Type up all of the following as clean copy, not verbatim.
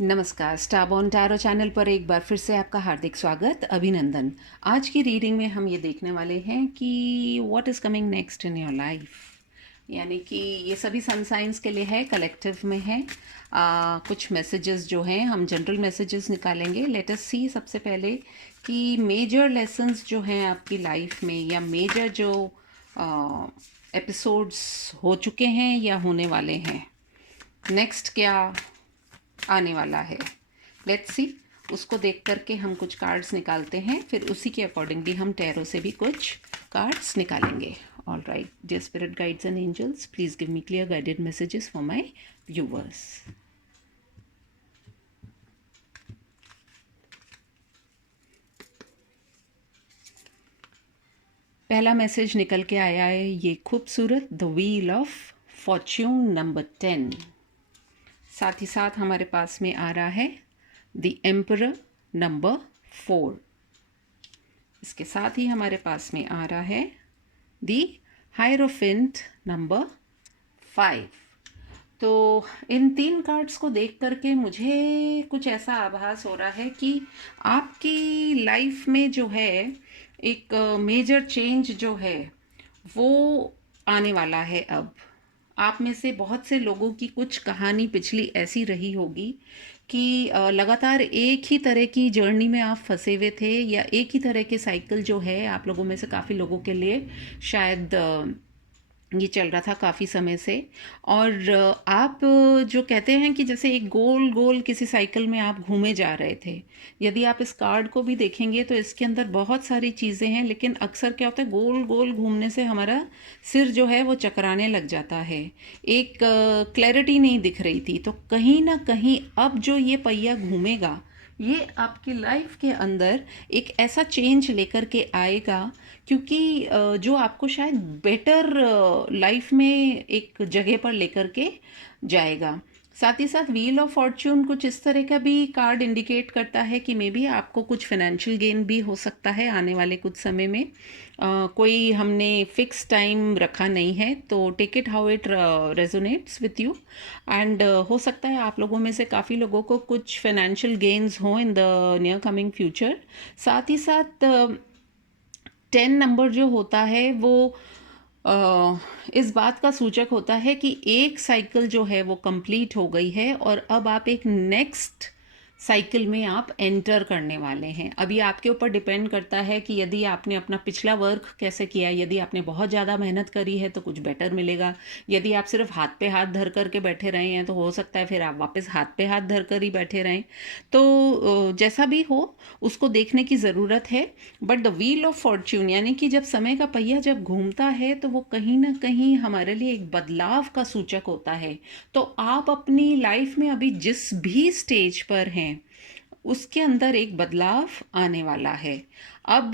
नमस्कार, स्टारबॉर्न tarot channel पर एक बार फिर से आपका हार्दिक स्वागत, अभिनंदन। आज की रीडिंग में हम ये देखने वाले हैं कि what is coming next in your life. यानी कि ये सभी सन साइंस के लिए है, कलेक्टिव में है। कुछ मैसेजेस जो हैं हम जनरल मैसेजेस निकालेंगे। लेट अस सी सबसे पहले कि मेजर लेसन्स जो हैं आपकी लाइफ में, या मेजर जो एपिसोड्स हो चुके हैं या होने वाले हैं, नेक्स्ट क्या आने वाला है। लेट्स सी, उसको देख करके हम कुछ कार्ड्स निकालते हैं, फिर उसी के अकॉर्डिंगली हम टैरो से भी कुछ कार्ड्स निकालेंगे। All right, dear spirit guides and angels, please give me clear guided messages for my viewers. पहला मैसेज निकल के आया है ये खूबसूरत, the wheel of fortune number 10। साथ ही साथ हमारे पास में आ रहा है द एम्परर नंबर 4। इसके साथ ही हमारे पास में आ रहा है द हायरोफिंट नंबर 5। तो इन 3 कार्ड्स को देख करके मुझे कुछ ऐसा आभास हो रहा है कि आपकी लाइफ में जो है एक मेजर चेंज जो है वो आने वाला है। अब आप में से बहुत से लोगों की कुछ कहानी पिछली ऐसी रही होगी कि लगातार एक ही तरह की जर्नी में आप फंसे हुए थे, या एक ही तरह के साइकिल जो है आप लोगों में से काफ़ी लोगों के लिए शायद ये चल रहा था काफ़ी समय से। और आप जो कहते हैं कि जैसे एक गोल गोल किसी साइकिल में आप घूमे जा रहे थे। यदि आप इस कार्ड को भी देखेंगे तो इसके अंदर बहुत सारी चीज़ें हैं, लेकिन अक्सर क्या होता है, गोल गोल घूमने से हमारा सिर जो है वो चकराने लग जाता है। एक क्लैरिटी नहीं दिख रही थी। तो कहीं ना कहीं अब जो ये पहिया घूमेगा, ये आपकी लाइफ के अंदर एक ऐसा चेंज लेकर के आएगा, क्योंकि जो आपको शायद बेटर लाइफ में एक जगह पर लेकर के जाएगा। साथ ही साथ व्हील ऑफ फॉर्च्यून कुछ इस तरह का भी कार्ड इंडिकेट करता है कि मे बी आपको कुछ फाइनेंशियल गेन भी हो सकता है आने वाले कुछ समय में। कोई हमने फिक्स टाइम रखा नहीं है, तो take it how it resonates with you. And हो सकता है आप लोगों में से काफ़ी लोगों को कुछ फाइनेंशियल गेन्स हो in the near coming future. साथ ही साथ 10 नंबर जो होता है वो इस बात का सूचक होता है कि एक साइकिल जो है वो कंप्लीट हो गई है, और अब आप एक नेक्स्ट साइकिल में आप एंटर करने वाले हैं। अभी आपके ऊपर डिपेंड करता है कि यदि आपने अपना पिछला वर्क कैसे किया। यदि आपने बहुत ज़्यादा मेहनत करी है तो कुछ बेटर मिलेगा। यदि आप सिर्फ हाथ पे हाथ धर कर के बैठे रहे हैं तो हो सकता है फिर आप वापस हाथ पे हाथ धर कर ही बैठे रहें। तो जैसा भी हो उसको देखने की ज़रूरत है। But the wheel of Fortune, यानी कि जब समय का पहिया जब घूमता है तो वो कहीं ना कहीं हमारे लिए एक बदलाव का सूचक होता है। तो आप अपनी लाइफ में अभी जिस भी स्टेज पर हैं उसके अंदर एक बदलाव आने वाला है। अब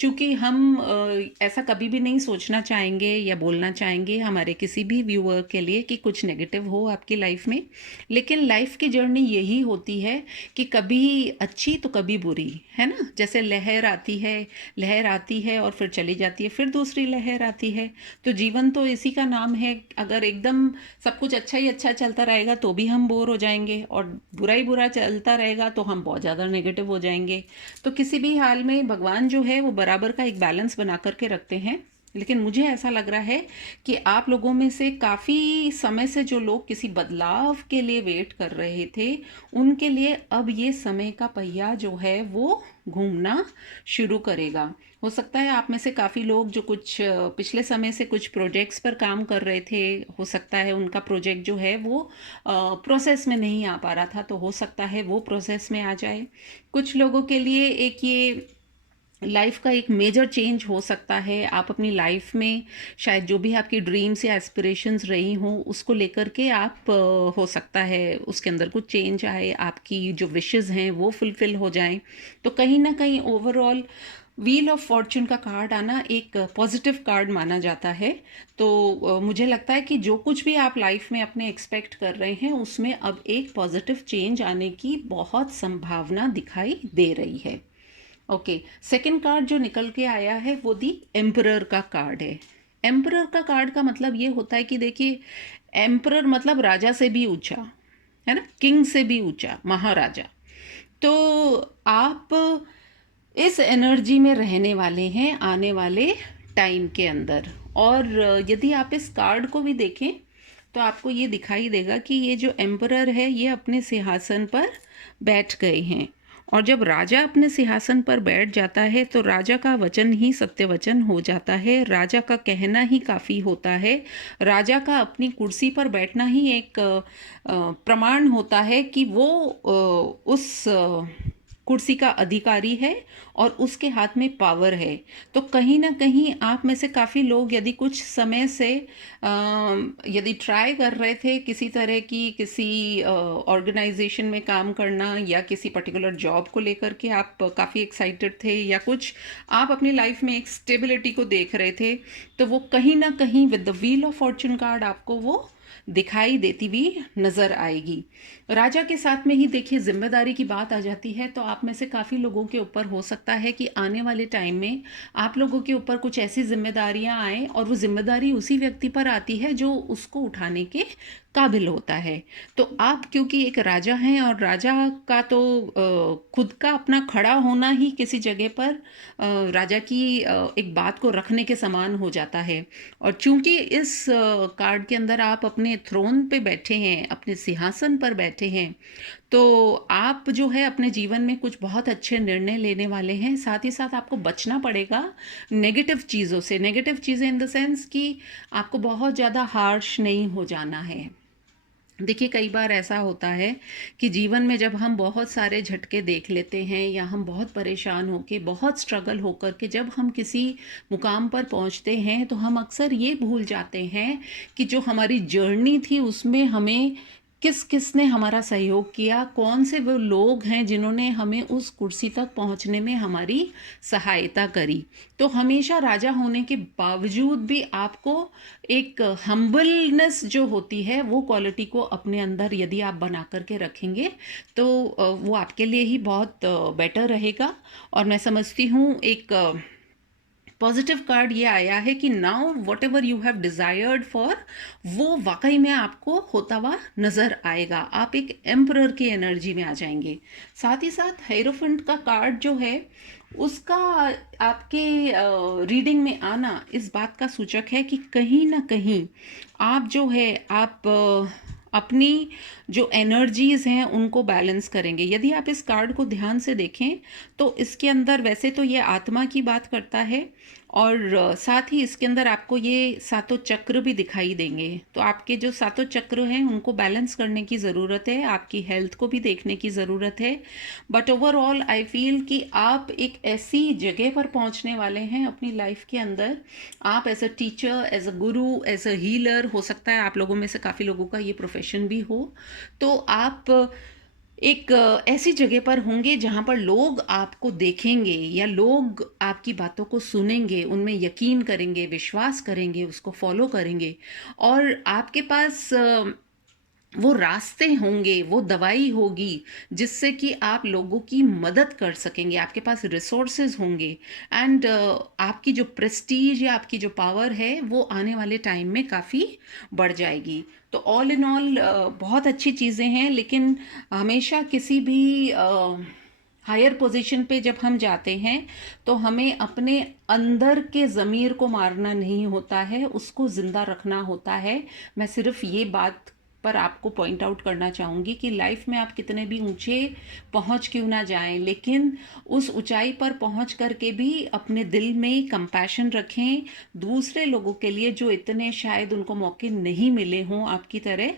चूंकि हम ऐसा कभी भी नहीं सोचना चाहेंगे या बोलना चाहेंगे हमारे किसी भी व्यूअर के लिए कि कुछ नेगेटिव हो आपकी लाइफ में, लेकिन लाइफ की जर्नी यही होती है कि कभी अच्छी तो कभी बुरी, है ना। जैसे लहर आती है और फिर चली जाती है, फिर दूसरी लहर आती है। तो जीवन तो इसी का नाम है। अगर एकदम सब कुछ अच्छा ही अच्छा चलता रहेगा तो भी हम बोर हो जाएंगे, और बुरा ही बुरा चलता रहेगा तो हम बहुत ज़्यादा नेगेटिव हो जाएंगे। तो किसी भी हाल में भगवान जो है वो बराबर का एक बैलेंस बना करके रखते हैं। लेकिन मुझे ऐसा लग रहा है कि आप लोगों में से काफ़ी समय से जो लोग किसी बदलाव के लिए वेट कर रहे थे, उनके लिए अब ये समय का पहिया जो है वो घूमना शुरू करेगा। हो सकता है आप में से काफ़ी लोग जो कुछ पिछले समय से कुछ प्रोजेक्ट्स पर काम कर रहे थे, हो सकता है उनका प्रोजेक्ट जो है वो प्रोसेस में नहीं आ पा रहा था, तो हो सकता है वो प्रोसेस में आ जाए। कुछ लोगों के लिए एक ये लाइफ का एक मेजर चेंज हो सकता है। आप अपनी लाइफ में शायद जो भी आपकी ड्रीम्स या एस्पिरेशंस रही हों उसको लेकर के आप हो सकता है उसके अंदर कुछ चेंज आए, आपकी जो विशेस हैं वो फुलफिल हो जाएं। तो कहीं ना कहीं ओवरऑल व्हील ऑफ फॉर्च्यून का कार्ड आना एक पॉजिटिव कार्ड माना जाता है। तो मुझे लगता है कि जो कुछ भी आप लाइफ में अपने एक्सपेक्ट कर रहे हैं उसमें अब एक पॉजिटिव चेंज आने की बहुत संभावना दिखाई दे रही है। ओके, सेकंड कार्ड जो निकल के आया है वो दी एम्परर का कार्ड है। एम्परर का कार्ड का मतलब ये होता है कि देखिए, एम्परर मतलब राजा से भी ऊंचा, है ना, किंग से भी ऊंचा, महाराजा। तो आप इस एनर्जी में रहने वाले हैं आने वाले टाइम के अंदर। और यदि आप इस कार्ड को भी देखें तो आपको ये दिखाई देगा कि ये जो एम्परर है ये अपने सिंहासन पर बैठ गए हैं। और जब राजा अपने सिंहासन पर बैठ जाता है तो राजा का वचन ही सत्य वचन हो जाता है, राजा का कहना ही काफ़ी होता है, राजा का अपनी कुर्सी पर बैठना ही एक प्रमाण होता है कि वो उस कुर्सी का अधिकारी है और उसके हाथ में पावर है। तो कहीं ना कहीं आप में से काफ़ी लोग यदि कुछ समय से यदि ट्राई कर रहे थे किसी तरह की किसी ऑर्गेनाइजेशन में काम करना या किसी पर्टिकुलर जॉब को लेकर के आप काफ़ी एक्साइटेड थे, या कुछ आप अपनी लाइफ में एक स्टेबिलिटी को देख रहे थे, तो वो कहीं ना कहीं with the wheel of Fortune card आपको वो दिखाई देती हुई नजर आएगी। राजा के साथ में ही देखिए जिम्मेदारी की बात आ जाती है। तो आप में से काफ़ी लोगों के ऊपर हो सकता है कि आने वाले टाइम में आप लोगों के ऊपर कुछ ऐसी जिम्मेदारियां आए और वो जिम्मेदारी उसी व्यक्ति पर आती है जो उसको उठाने के काबिल होता है। तो आप क्योंकि एक राजा हैं और राजा का तो खुद का अपना खड़ा होना ही किसी जगह पर राजा की एक बात को रखने के समान हो जाता है। और चूंकि इस कार्ड के अंदर आप अपने थ्रोन पे बैठे हैं, अपने सिंहासन पर बैठे हैं, तो आप जो है अपने जीवन में कुछ बहुत अच्छे निर्णय लेने वाले हैं। साथ ही साथ आपको बचना पड़ेगा नेगेटिव चीज़ों से। नेगेटिव चीज़ें इन द सेंस कि आपको बहुत ज़्यादा हार्श नहीं हो जाना है। देखिए कई बार ऐसा होता है कि जीवन में जब हम बहुत सारे झटके देख लेते हैं या हम बहुत परेशान होकर बहुत स्ट्रगल होकर के जब हम किसी मुकाम पर पहुंचते हैं तो हम अक्सर ये भूल जाते हैं कि जो हमारी जर्नी थी उसमें हमें किस किस ने हमारा सहयोग किया, कौन से वो लोग हैं जिन्होंने हमें उस कुर्सी तक पहुंचने में हमारी सहायता करी। तो हमेशा राजा होने के बावजूद भी आपको एक हम्बलनेस जो होती है वो क्वालिटी को अपने अंदर यदि आप बना करके रखेंगे तो वो आपके लिए ही बहुत बेटर रहेगा। और मैं समझती हूँ एक पॉजिटिव कार्ड ये आया है कि now what ever you have desired for वो वाकई में आपको होता हुआ नजर आएगा। आप एक एम्परर की एनर्जी में आ जाएंगे। साथ ही साथ हेरोफेंट का कार्ड जो है उसका आपके रीडिंग में आना इस बात का सूचक है कि कहीं ना कहीं आप जो है आप अपनी जो एनर्जीज़ हैं उनको बैलेंस करेंगे। यदि आप इस कार्ड को ध्यान से देखें तो इसके अंदर वैसे तो ये आत्मा की बात करता है और साथ ही इसके अंदर आपको ये सातों चक्र भी दिखाई देंगे। तो आपके जो सातों चक्र हैं उनको बैलेंस करने की ज़रूरत है, आपकी हेल्थ को भी देखने की ज़रूरत है। बट ओवरऑल आई फील कि आप एक ऐसी जगह पर पहुंचने वाले हैं अपनी लाइफ के अंदर, आप as a teacher, as a guru, as a healer, हो सकता है आप लोगों में से काफ़ी लोगों का ये प्रोफेशन भी हो, तो आप एक ऐसी जगह पर होंगे जहाँ पर लोग आपको देखेंगे या लोग आपकी बातों को सुनेंगे, उनमें यकीन करेंगे, विश्वास करेंगे, उसको फॉलो करेंगे। और आपके पास वो रास्ते होंगे, वो दवाई होगी जिससे कि आप लोगों की मदद कर सकेंगे, आपके पास रिसोर्सेज होंगे। एंड आपकी जो प्रेस्टीज या आपकी जो पावर है वो आने वाले टाइम में काफ़ी बढ़ जाएगी। तो ऑल इन ऑल बहुत अच्छी चीज़ें हैं। लेकिन हमेशा किसी भी हायर पोजीशन पे जब हम जाते हैं तो हमें अपने अंदर के ज़मीर को मारना नहीं होता है, उसको ज़िंदा रखना होता है। मैं सिर्फ ये बात पर आपको पॉइंट आउट करना चाहूँगी कि लाइफ में आप कितने भी ऊंचे पहुँच क्यों ना जाएं, लेकिन उस ऊंचाई पर पहुँच करके भी अपने दिल में कंपैशन रखें दूसरे लोगों के लिए जो इतने शायद उनको मौके नहीं मिले हों आपकी तरह।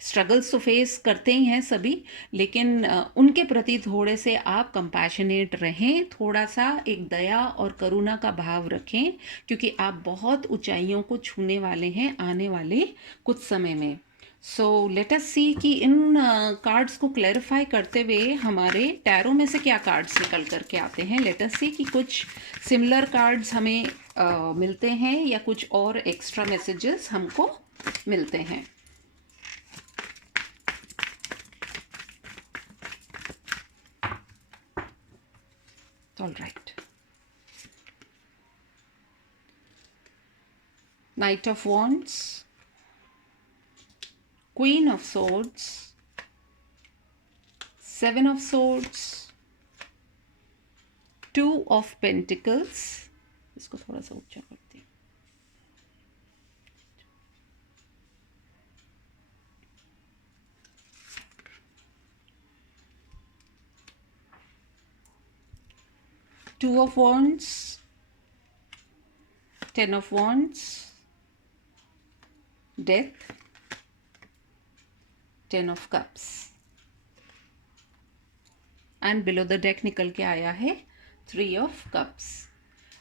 स्ट्रगल्स तो फेस करते ही हैं सभी, लेकिन उनके प्रति थोड़े से आप कंपैशनेट रहें, थोड़ा सा एक दया और करुणा का भाव रखें, क्योंकि आप बहुत ऊंचाइयों को छूने वाले हैं आने वाले कुछ समय में। सो लेट अस सी कि इन कार्ड्स को क्लैरिफाई करते हुए हमारे टैरो में से क्या कार्ड्स निकल करके आते हैं। लेट अस सी कि कुछ सिमिलर कार्ड्स हमें मिलते हैं या कुछ और एक्स्ट्रा मैसेजेस हमको मिलते हैं। All right. Knight of Wands, Queen of Swords, 7 of Swords, 2 of Pentacles, इसको थोड़ा सा ऊंचा करती हूँ, 2 of Wands, 10 of Wands, Death, 10 of Cups, and below the deck निकल के आया है 3 ऑफ कप्स।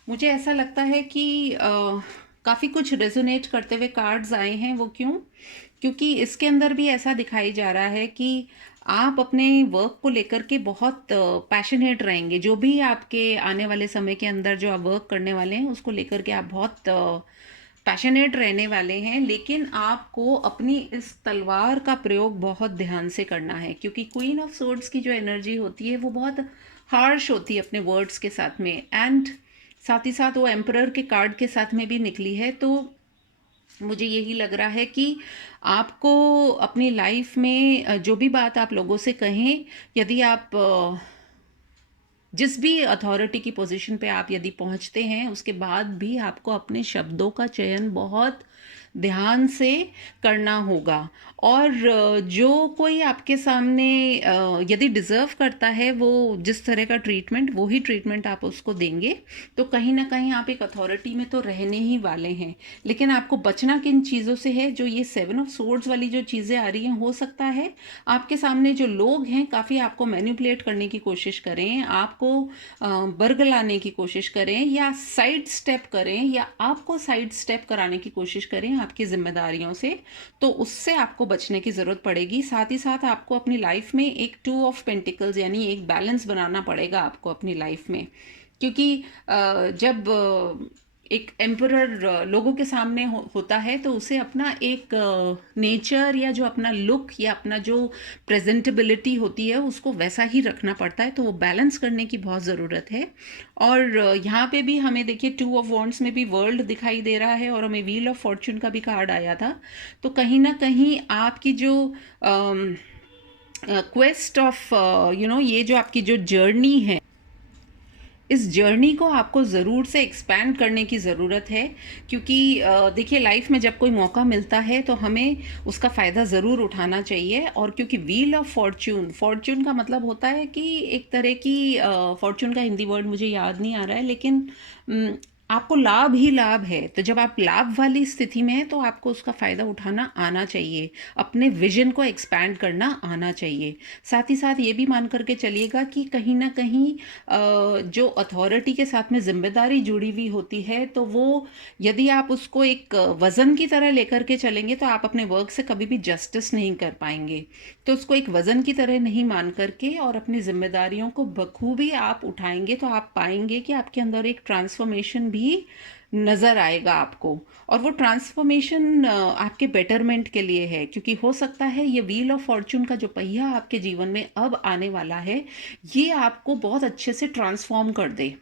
मुझे ऐसा लगता है कि काफ़ी कुछ रेजोनेट करते हुए कार्ड्स आए हैं। वो क्योंकि इसके अंदर भी ऐसा दिखाई जा रहा है कि आप अपने वर्क को लेकर के बहुत पैशनेट रहेंगे। जो भी आपके आने वाले समय के अंदर जो आप वर्क करने वाले हैं उसको लेकर के आप बहुत पैशनेट रहने वाले हैं, लेकिन आपको अपनी इस तलवार का प्रयोग बहुत ध्यान से करना है, क्योंकि क्वीन ऑफ सोर्ड्स की जो एनर्जी होती है वो बहुत हार्श होती है अपने वर्ड्स के साथ में, एंड साथ ही साथ वो एम्परर के कार्ड के साथ में भी निकली है। तो मुझे यही लग रहा है कि आपको अपनी लाइफ में जो भी बात आप लोगों से कहें, यदि आप जिस भी अथॉरिटी की पोजीशन पे आप यदि पहुंचते हैं, उसके बाद भी आपको अपने शब्दों का चयन बहुत ध्यान से करना होगा। और जो कोई आपके सामने यदि डिज़र्व करता है वो जिस तरह का ट्रीटमेंट, वो ही ट्रीटमेंट आप उसको देंगे। तो कहीं ना कहीं आप एक अथॉरिटी में तो रहने ही वाले हैं, लेकिन आपको बचना किन चीज़ों से है। जो ये 7 ऑफ सोर्ड्स वाली जो चीज़ें आ रही हैं, हो सकता है आपके सामने जो लोग हैं काफ़ी आपको मैनिपुलेट करने की कोशिश करें, आपको बरगलाने की कोशिश करें, या साइड स्टेप करें, या आपको साइड स्टेप कराने की कोशिश करें आपकी जिम्मेदारियों से। तो उससे आपको बचने की ज़रूरत पड़ेगी। साथ ही साथ आपको अपनी लाइफ में एक 2 ऑफ पेंटिकल्स यानी एक बैलेंस बनाना पड़ेगा आपको अपनी लाइफ में, क्योंकि जब एक एम्परर लोगों के सामने होता है तो उसे अपना एक नेचर या जो अपना लुक या अपना जो प्रेजेंटेबिलिटी होती है उसको वैसा ही रखना पड़ता है। तो वो बैलेंस करने की बहुत ज़रूरत है। और यहाँ पे भी हमें देखिए 2 ऑफ वॉन्ड्स में भी वर्ल्ड दिखाई दे रहा है, और हमें व्हील ऑफ फॉर्च्यून का भी कार्ड आया था। तो कहीं ना कहीं आपकी जो क्वेस्ट ऑफ ये जो आपकी जो जर्नी है, इस जर्नी को आपको ज़रूर से एक्सपैंड करने की ज़रूरत है। क्योंकि देखिए लाइफ में जब कोई मौका मिलता है तो हमें उसका फ़ायदा ज़रूर उठाना चाहिए। और क्योंकि व्हील ऑफ फॉर्च्यून, फॉर्च्यून का मतलब होता है कि एक तरह की फॉर्च्यून का हिंदी वर्ड मुझे याद नहीं आ रहा है, लेकिन आपको लाभ ही लाभ है। तो जब आप लाभ वाली स्थिति में हैं तो आपको उसका फ़ायदा उठाना आना चाहिए, अपने विजन को एक्सपैंड करना आना चाहिए। साथ ही साथ ये भी मान करके चलिएगा कि कहीं ना कहीं जो अथॉरिटी के साथ में जिम्मेदारी जुड़ी हुई होती है, तो वो यदि आप उसको एक वज़न की तरह लेकर के चलेंगे तो आप अपने वर्क से कभी भी जस्टिस नहीं कर पाएंगे। तो उसको एक वज़न की तरह नहीं मान करके और अपनी जिम्मेदारियों को बखूबी आप उठाएंगे तो आप पाएंगे कि आपके अंदर एक ट्रांसफॉर्मेशन भी नज़र आएगा आपको। और वो ट्रांसफॉर्मेशन आपके बेटरमेंट के लिए है, क्योंकि हो सकता है ये व्हील ऑफ फॉर्च्यून का जो पहिया आपके जीवन में अब आने वाला है, ये आपको बहुत अच्छे से ट्रांसफॉर्म कर दे।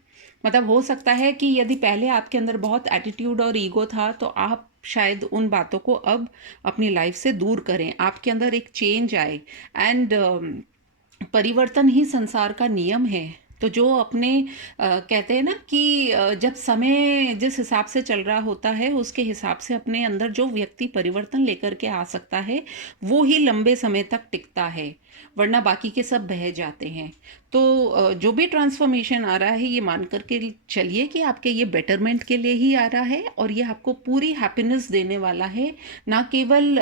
मतलब हो सकता है कि यदि पहले आपके अंदर बहुत एटीट्यूड और ईगो था, तो आप शायद उन बातों को अब अपनी लाइफ से दूर करें, आपके अंदर एक चेंज आए। एंड परिवर्तन ही संसार का नियम है। तो जो अपने कहते हैं ना कि जब समय जिस हिसाब से चल रहा होता है उसके हिसाब से अपने अंदर जो व्यक्ति परिवर्तन लेकर के आ सकता है वो ही लंबे समय तक टिकता है, वरना बाकी के सब बह जाते हैं। तो जो भी ट्रांसफॉर्मेशन आ रहा है ये मान करके चलिए कि आपके ये बेटरमेंट के लिए ही आ रहा है, और ये आपको पूरी हैप्पीनेस देने वाला है, ना केवल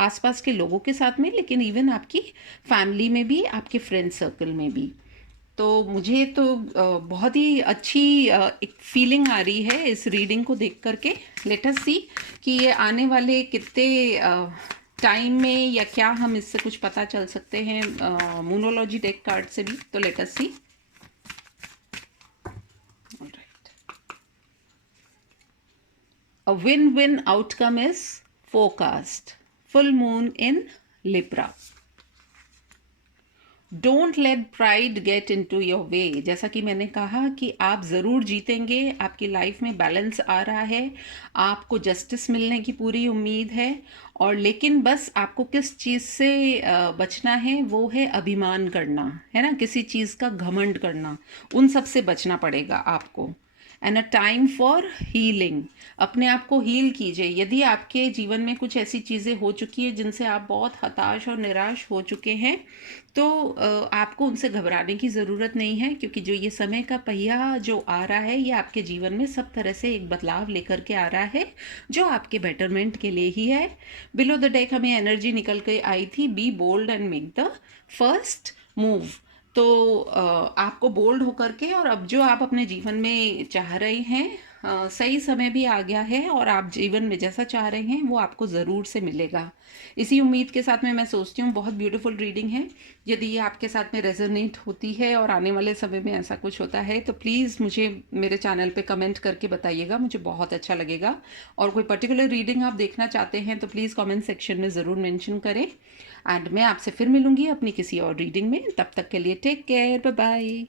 आसपास के लोगों के साथ में, लेकिन इवन आपकी फैमिली में भी, आपके फ्रेंड सर्कल में भी। तो मुझे तो बहुत ही अच्छी एक फीलिंग आ रही है इस रीडिंग को देख करके। लेट अस सी कि ये आने वाले कितने टाइम में या क्या हम इससे कुछ पता चल सकते हैं मूनोलॉजी डेक कार्ड से भी। तो let us see. All right, a win win outcome is forecast, full moon in Libra. Don't let pride get into your way. जैसा कि मैंने कहा कि आप ज़रूर जीतेंगे, आपकी लाइफ में बैलेंस आ रहा है, आपको जस्टिस मिलने की पूरी उम्मीद है। और लेकिन बस आपको किस चीज़ से बचना है, वो है अभिमान करना, है ना, किसी चीज़ का घमंड करना, उन सब से बचना पड़ेगा आपको। And a time for healing, अपने आप को हील कीजिए। यदि आपके जीवन में कुछ ऐसी चीज़ें हो चुकी है जिनसे आप बहुत हताश और निराश हो चुके हैं, तो आपको उनसे घबराने की ज़रूरत नहीं है, क्योंकि जो ये समय का पहिया जो आ रहा है, ये आपके जीवन में सब तरह से एक बदलाव लेकर के आ रहा है, जो आपके बेटरमेंट के लिए ही है। बिलो द डेक हमें एनर्जी निकल के आई थी, be bold and make the first move. तो आपको बोल्ड होकर के, और अब जो आप अपने जीवन में चाह रहे हैं, सही समय भी आ गया है, और आप जीवन में जैसा चाह रहे हैं वो आपको ज़रूर से मिलेगा। इसी उम्मीद के साथ में मैं सोचती हूँ बहुत ब्यूटीफुल रीडिंग है। यदि ये आपके साथ में रेजोनेट होती है और आने वाले समय में ऐसा कुछ होता है, तो प्लीज़ मुझे मेरे चैनल पे कमेंट करके बताइएगा, मुझे बहुत अच्छा लगेगा। और कोई पर्टिकुलर रीडिंग आप देखना चाहते हैं तो प्लीज़ कमेंट सेक्शन में ज़रूर मेंशन करें। एंड मैं आपसे फिर मिलूंगी अपनी किसी और रीडिंग में। तब तक के लिए टेक केयर, बाय बाय।